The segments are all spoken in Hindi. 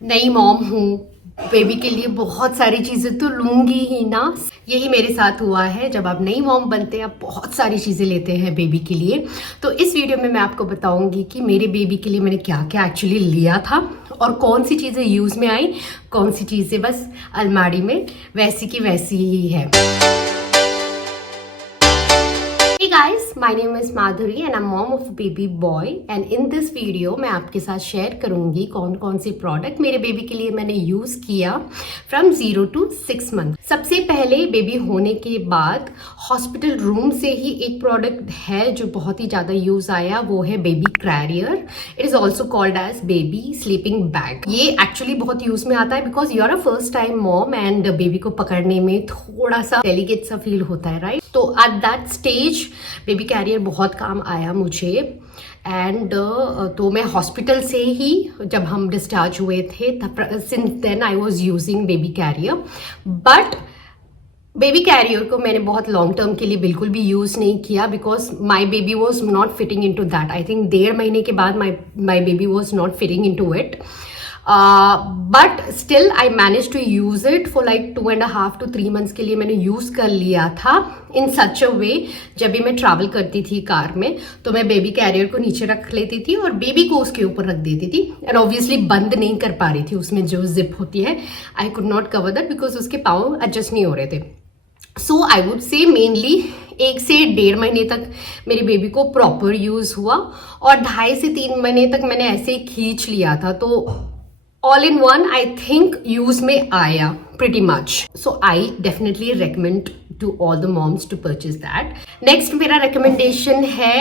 नई मॉम हूँ, बेबी के लिए बहुत सारी चीज़ें तो लूँगी ही ना। यही मेरे साथ हुआ है। जब आप नई मॉम बनते हैं आप बहुत सारी चीज़ें लेते हैं बेबी के लिए। तो इस वीडियो में मैं आपको बताऊँगी कि मेरे बेबी के लिए मैंने क्या क्या एक्चुअली लिया था और कौन सी चीज़ें यूज़ में आई, कौन सी चीज़ें बस अलमारी में वैसी की वैसी ही है। Hey guys, my name is Madhuri and I'm mom of a baby boy and in this video मैं आपके साथ शेयर करूंगी कौन कौन से प्रोडक्ट मेरे बेबी के लिए मैंने यूज किया फ्रॉम 0 to 6 मंथ। सबसे पहले बेबी होने के बाद हॉस्पिटल रूम से ही एक प्रोडक्ट है जो बहुत ही ज्यादा यूज आया, वो है baby carrier. It is also called as baby sleeping bag. ये एक्चुअली बहुत यूज में आता है because you are a first time mom and baby को पकड़ने में थोड़ा सा डेलिकेट सा फील होता है, राइट? तो at that stage baby carrier बहुत काम आया मुझे। एंड तो मैं हॉस्पिटल से ही जब हम डिस्चार्ज हुए थे since then I was using baby carrier. But baby carrier को मैंने बहुत लॉन्ग टर्म के लिए बिल्कुल भी यूज़ नहीं किया because my baby was not fitting in to that. I think 1.5 महीने के बाद my baby was not fitting in to it. But still I manage to use it for like 2.5 to 3 months के लिए मैंने यूज कर लिया था इन सच अ वे। जब भी मैं ट्रैवल करती थी कार में तो मैं बेबी कैरियर को नीचे रख लेती थी और बेबी को उसके ऊपर रख देती थी एंड ऑब्वियसली बंद नहीं कर पा रही थी, उसमें जो जिप होती है I could not cover that because उसके पाँव एडजस्ट नहीं हो रहे थे। सो आई वुड से मेनली 1 से 1.5 महीने तक मेरे बेबी को प्रॉपर यूज हुआ और 2.5 से 3 महीने तक मैंने ऐसे ही खींच लिया था। तो all in one I think use में आया pretty much. So I definitely recommend to all the moms to purchase that. Next मेरा recommendation है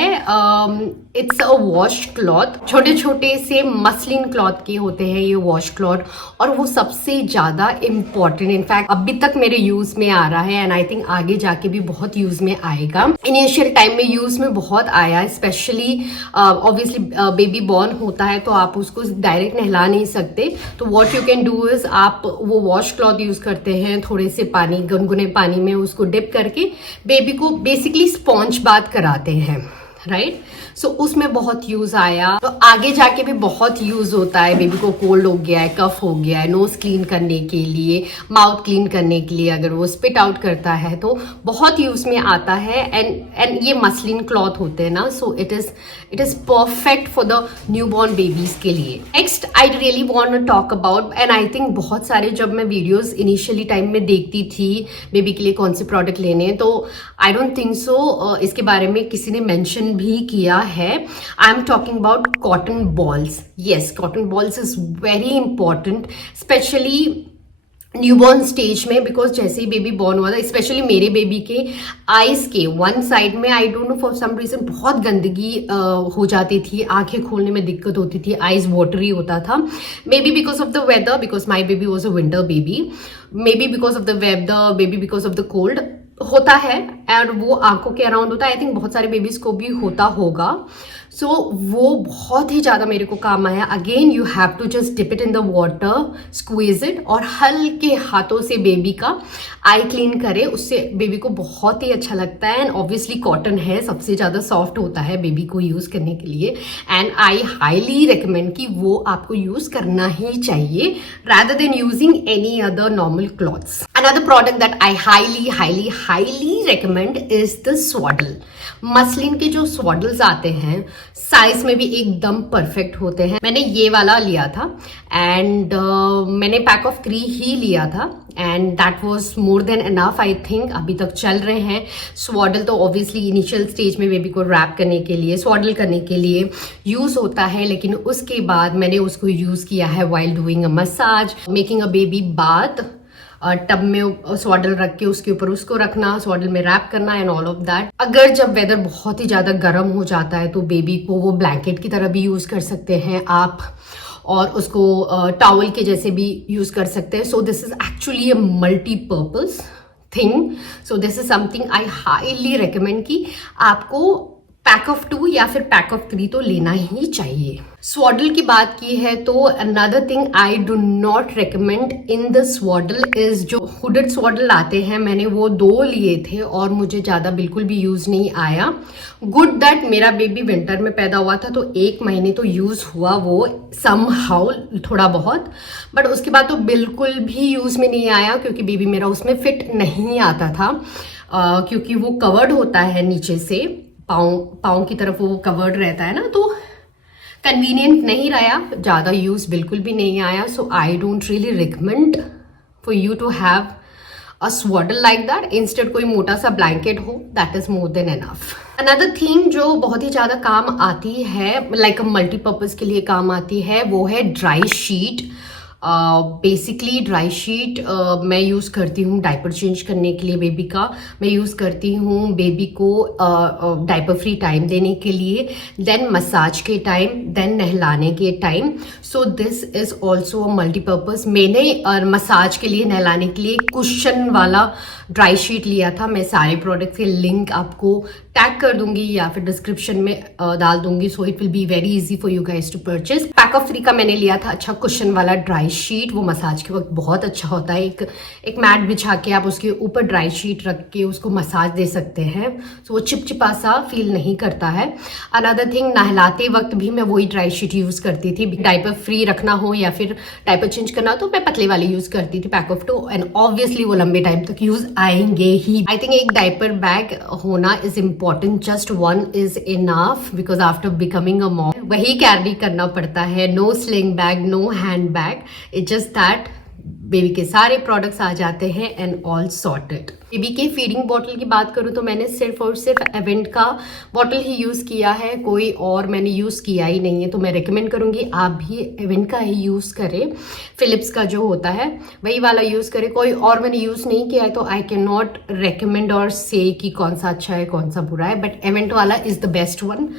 it's a wash cloth. छोटे छोटे से मसलिन क्लॉथ के होते हैं ये वॉश क्लॉथ और वो सबसे ज़्यादा इम्पॉर्टेंट इनफैक्ट अभी तक मेरे यूज में आ रहा है एंड आई थिंक आगे जाके भी बहुत यूज में आएगा। इनिशियल टाइम में यूज में बहुत आया, स्पेशली ऑब्वियसली बेबी बॉर्न होता है तो आप उसको डायरेक्ट नहला नहीं सकते। तो what you can do is आप वो वॉश क्लॉथ यूज करते हैं, थोड़े से पानी गुनगुने पानी में उसको डिप करके बेबी को बेसिकली स्पॉन्ज बाथ कराते हैं, राइट? सो उसमें बहुत यूज आया। तो आगे जाके भी बहुत यूज होता है। बेबी को कोल्ड हो गया है, कफ हो गया है, नोज क्लीन करने के लिए, माउथ क्लीन करने के लिए, अगर वो स्पिट आउट करता है तो बहुत यूज में आता है। एंड ये मसलिन क्लॉथ होते हैं ना, so it is perfect for the new born babies के लिए। Next I really want to talk about and I think बहुत सारे जब मैं वीडियोज इनिशियली टाइम में देखती थी बेबी के लिए कौन से प्रोडक्ट लेने हैं तो आई डोंट थिंक सो इसके बारे में किसी ने मेंशन भी किया है। I am talking about cotton balls. Yes, cotton balls is very important specially newborn stage में बिकॉज जैसे ही बेबी बॉर्न हुआ था, स्पेशली मेरे बेबी के आईज के वन साइड में I don't know for some reason बहुत गंदगी हो जाती थी, आंखें खोलने में दिक्कत होती थी, आईज वाटरी होता था। Maybe because of the weather because my baby was a winter baby, maybe because of the weather, baby because of the cold होता है और वो आंखों के अराउंड होता है। आई थिंक बहुत सारे बेबीज को भी होता होगा। सो वो बहुत ही ज़्यादा मेरे को काम आया। Again you have to just dip it in the water, squeeze it और हल्के हाथों से बेबी का आई क्लीन करे, उससे बेबी को बहुत ही अच्छा लगता है। एंड ऑब्वियसली कॉटन है, सबसे ज़्यादा सॉफ्ट होता है बेबी को यूज़ करने के लिए एंड आई हाईली रिकमेंड कि वो आपको यूज़ करना ही चाहिए rather than using any other normal cloths. Another product that I highly recommend is the swaddle. Muslin के जो स्वाडल्स आते हैं साइज में भी एकदम परफेक्ट होते हैं। मैंने ये वाला लिया था एंड मैंने पैक ऑफ 3 ही लिया था and that was more than enough I think. अभी तक चल रहे हैं। स्वाडल तो ऑब्वियसली इनिशियल स्टेज में बेबी को रैप करने के लिए, स्वाडल करने के लिए यूज होता है, लेकिन उसके बाद मैंने उसको यूज किया है while doing a massage, making a baby bath, tub में स्वाडल रख के उसके ऊपर उसको रखना, स्वाडल में रैप करना एंड ऑल ऑफ दैट। अगर जब वेदर बहुत ही ज़्यादा गर्म हो जाता है तो बेबी को वो ब्लैंकेट की तरह भी यूज़ कर सकते हैं आप और उसको टॉवल के जैसे भी यूज़ कर सकते हैं। So this is actually a multipurpose thing. So this is something I highly recommend कि आपको पैक ऑफ 2 या फिर पैक ऑफ 3 तो लेना ही चाहिए। स्वॉडल की बात की है तो another thing I do not recommend in the swaddle is जो हुडेड स्वॉडल आते हैं, मैंने वो 2 लिए थे और मुझे ज़्यादा बिल्कुल भी यूज़ नहीं आया। गुड दैट मेरा बेबी विंटर में पैदा हुआ था तो 1 महीने तो यूज़ हुआ वो समहाउ थोड़ा बहुत, बट उसके बाद तो बिल्कुल भी यूज़ में नहीं आया क्योंकि बेबी मेरा उसमें फिट नहीं आता था। क्योंकि वो कवर्ड होता है नीचे से, पाँव की तरफ वो कवर्ड रहता है ना, तो कन्वीनियंट नहीं रहा, ज़्यादा यूज़ बिल्कुल भी नहीं आया। So I don't really recommend for you to have a swaddle like that. Instead कोई मोटा सा ब्लैंकेट हो, that is more than enough. Another thing जो बहुत ही ज़्यादा काम आती है, लाइक मल्टीपर्पज़ के लिए काम आती है, वो है dry sheet. Basically dry sheet मैं यूज़ करती हूँ डायपर चेंज करने के लिए बेबी का, मैं यूज़ करती हूँ बेबी को डायपर फ्री टाइम देने के लिए, देन मसाज के टाइम, देन नहलाने के time. So this is also a multipurpose. मैंने मसाज के लिए, नहलाने के लिए कुशन वाला ड्राई शीट लिया था। मैं सारे प्रोडक्ट्स के लिंक आपको टैग कर दूंगी या फिर डिस्क्रिप्शन में डाल दूंगी, so it will be very easy for you guys to purchase. Pack of 3 का मैंने लिया था अच्छा कुशन वाला ड्राई शीट, वो मसाज के वक्त बहुत अच्छा होता है। एक मैट बिछा के आप उसके ऊपर ड्राई शीट रख के उसको मसाज दे सकते हैं, सो वो चिपचिपा सा फील नहीं करता है। अनदर थिंग, नहलाते वक्त भी मैं वही ड्राई शीट यूज़ करती थी। डायपर फ्री रखना हो या फिर डायपर चेंज करना हो तो मैं पतले वाली यूज़ करती थी, पैक ऑफ 2, एंड ऑब्वियसली वो लंबे टाइम तक यूज़ आएंगे ही। आई थिंक एक डायपर बैग होना is important, just one is enough because after becoming a mom वही कैरी करना पड़ता है। No sling bag, no hand bag, it's just that baby के सारे प्रोडक्ट्स आ जाते हैं एंड ऑल सॉर्टेड। बेबी के फीडिंग बॉटल की बात करूँ तो मैंने सिर्फ और सिर्फ एवेंट का बॉटल ही यूज़ किया है, कोई और मैंने यूज़ किया ही नहीं है। तो मैं रिकमेंड करूँगी आप भी एवेंट का ही यूज़ करें, फिलिप्स का जो होता है वही वाला यूज़ करें। कोई और मैंने यूज़ नहीं किया है तो आई कैन नॉट रिकमेंड और से कि कौन सा अच्छा है कौन सा बुरा है, बट एवेंट वाला is the best one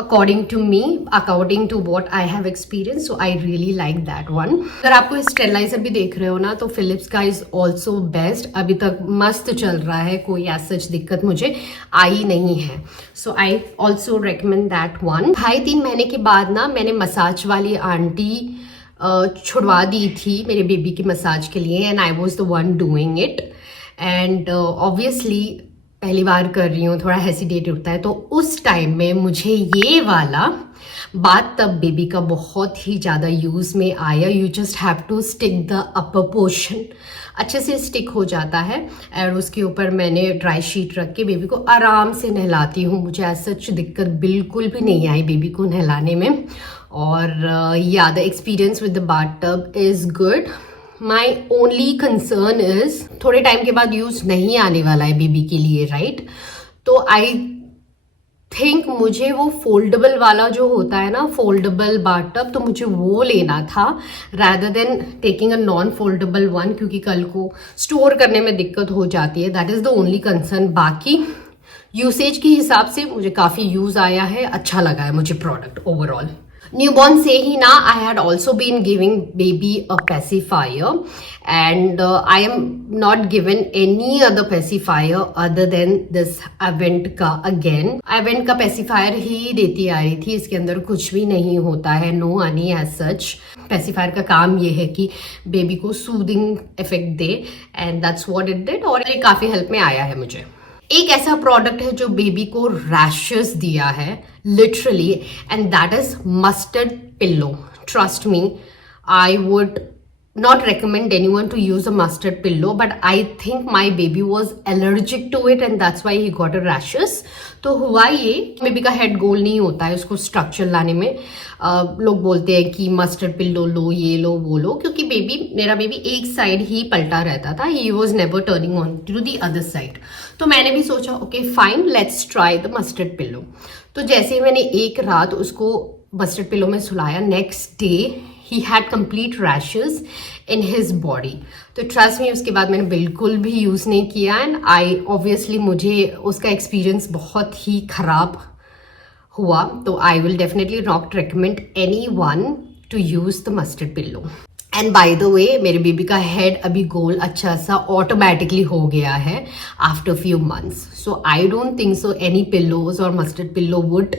according to me, according to what I have experienced, so I really like that one. अगर आपको स्टेरलाइजर भी देख रहे हो ना तो फिलिप्स का इज ऑल्सो बेस्ट, अभी तक मस्त चल रहा है, कोई ऐसा सच दिक्कत मुझे आई नहीं है। So I also recommend that one. 2.5-3 महीने के बाद ना मैंने मसाज वाली आंटी छुड़वा दी थी मेरे बेबी की मसाज के लिए, and I was the one doing it, and obviously पहली बार कर रही हूँ, थोड़ा हेसिटेट होता है। तो उस टाइम में मुझे ये वाला बात तब बेबी का बहुत ही ज़्यादा यूज़ में आया। You just have to stick the upper portion, अच्छे से स्टिक हो जाता है, और उसके ऊपर मैंने ड्राई शीट रख के बेबी को आराम से नहलाती हूँ। मुझे ऐसा दिक्कत बिल्कुल भी नहीं आई बेबी को नहलाने में, और या the experience with the bath is good. My only concern is थोड़े टाइम के बाद यूज़ नहीं आने वाला है बेबी के लिए, राइट? तो आई थिंक मुझे वो फोल्डेबल वाला जो होता है ना, फोल्डेबल बाथटब, तो मुझे वो लेना था rather than taking a non foldable one, क्योंकि कल को स्टोर करने में दिक्कत हो जाती है। That is the only concern. बाकी यूसेज के हिसाब से मुझे काफ़ी यूज़ आया है, अच्छा लगा है मुझे प्रोडक्ट ओवरऑल। न्यूबॉर्न से ही ना I had also been giving baby a pacifier, and I am not given any other pacifier other than this Avent का। अगेन एवेंट का पेसिफायर ही देती आ रही थी, इसके अंदर कुछ भी नहीं होता है, no honey as such. Pacifier का काम ये है कि बेबी को सूदिंग इफेक्ट दे, and that's what it did, और ये काफ़ी हेल्प में आया है मुझे। एक ऐसा प्रोडक्ट है जो बेबी को रैशेस दिया है literally, and that is mustard pillow. Trust me, I would not recommend anyone to use a mustard pillow, but I think my baby was allergic to it and that's why he got a rashes. तो हुआ ये, बेबी का हेड गोल नहीं होता है उसको स्ट्रक्चर लाने में। लोग बोलते हैं कि मस्टर्ड पिल्लो लो, ये लो वो लो, क्योंकि मेरा बेबी एक साइड ही पलटा रहता था, he was never turning on to the other side. तो मैंने भी सोचा okay fine, let's try the mustard pillow. तो जैसे ही मैंने एक रात उसको मस्टर्ड पिल्लो में सुलाया, next day he had complete rashes in his body. तो ट्रस्ट मी, उसके बाद मैंने बिल्कुल भी यूज़ नहीं किया, एंड आई ऑब्वियसली मुझे उसका एक्सपीरियंस बहुत ही ख़राब हुआ। तो I will definitely not recommend any one two use the mustard pillow. And by the way मेरे बेबी का हेड अभी गोल अच्छा सा ऑटोमेटिकली हो गया है after few months. So I don't think so any pillows और मस्टर्ड पिल्लो वुड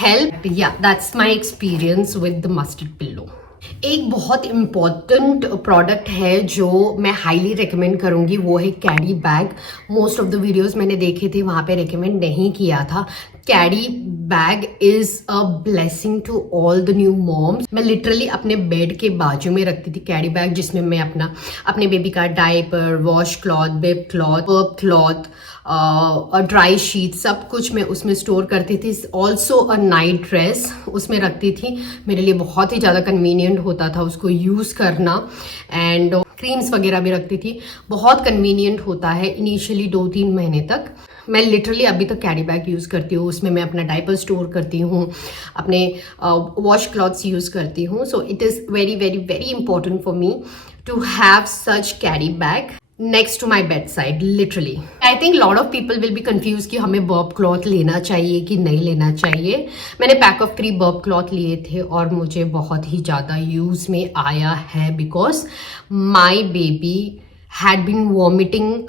हेल्प. या that's my experience with the mustard pillow. एक बहुत इम्पॉर्टेंट प्रोडक्ट है जो मैं हाईली रिकमेंड करूँगी, वो है caddy bag. Most of the videos मैंने देखे थे वहाँ पे रिकमेंड नहीं किया था. Caddy bag is a blessing to all the new moms. मैं लिटरली अपने बेड के बाजू में रखती थी कैडी बैग, जिसमें मैं अपने बेबी का diaper, wash cloth, bib cloth, burp cloth और ड्राई शीट सब कुछ मैं उसमें स्टोर करती थी. ऑल्सो अ नाइट ड्रेस उसमें रखती थी. मेरे लिए बहुत ही ज़्यादा कन्वीनियंट होता था उसको यूज़ करना. एंड क्रीम्स वगैरह भी रखती थी. बहुत कन्वीनियंट होता है इनिशियली 2-3 महीने तक. मैं लिटरली अभी तक कैरी बैग यूज़ करती हूँ. उसमें मैं अपना डायपर स्टोर करती हूँ, अपने वॉश क्लॉथ्स यूज़ करती हूँ. So it is very very very important for me to have such carry bag next to my bedside. Literally I think lot of people will be confused कि हमें बर्प क्लॉथ लेना चाहिए कि नहीं लेना चाहिए. मैंने पैक ऑफ 3 बर्प क्लॉथ लिए थे और मुझे बहुत ही ज़्यादा यूज़ में आया है because my baby had been vomiting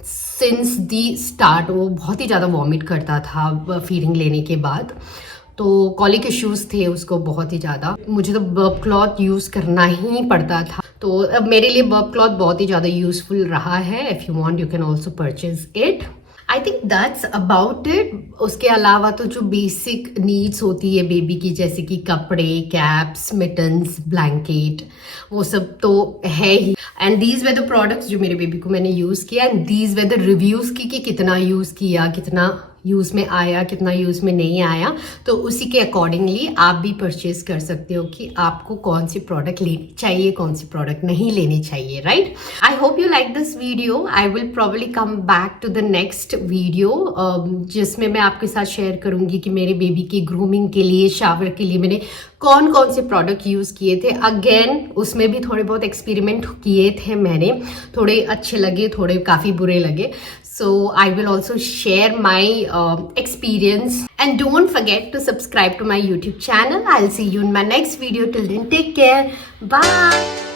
since the start. वो बहुत ही ज़्यादा वॉमिट करता था फीडिंग लेने के बाद. तो कॉलिक इश्यूज़ थे उसको बहुत ही ज़्यादा. मुझे तो बर्प क्लॉथ यूज़ करना ही पड़ता था. तो अब मेरे लिए बर्प क्लॉथ बहुत ही ज़्यादा यूज़फुल रहा है. If you want you can also purchase it. I think that's about it. उसके अलावा तो जो बेसिक नीड्स होती है बेबी की, जैसे कि कपड़े, कैप्स, मिटन्स, ब्लैंकेट, वो सब तो है ही. And these were the products जो मेरे बेबी को मैंने यूज़ किया. And these were the reviews की कि कितना यूज़ किया, कितना यूज़ में आया, कितना यूज़ में नहीं आया. तो उसी के अकॉर्डिंगली आप भी परचेज कर सकते हो कि आपको कौन सी प्रोडक्ट लेनी चाहिए, कौन सी प्रोडक्ट नहीं लेनी चाहिए. Right. I hope you like this video. I will probably come back to the next video जिसमें मैं आपके साथ शेयर करूंगी कि मेरे बेबी की ग्रूमिंग के लिए, शावर के लिए मैंने कौन कौन से प्रोडक्ट यूज़ किए थे. अगेन उसमें भी थोड़े बहुत एक्सपेरिमेंट किए थे मैंने. थोड़े अच्छे लगे, थोड़े काफ़ी बुरे लगे. So I will also share my experience, and don't forget to subscribe to my YouTube channel. I'll see you in my next video. Till then, take care. Bye.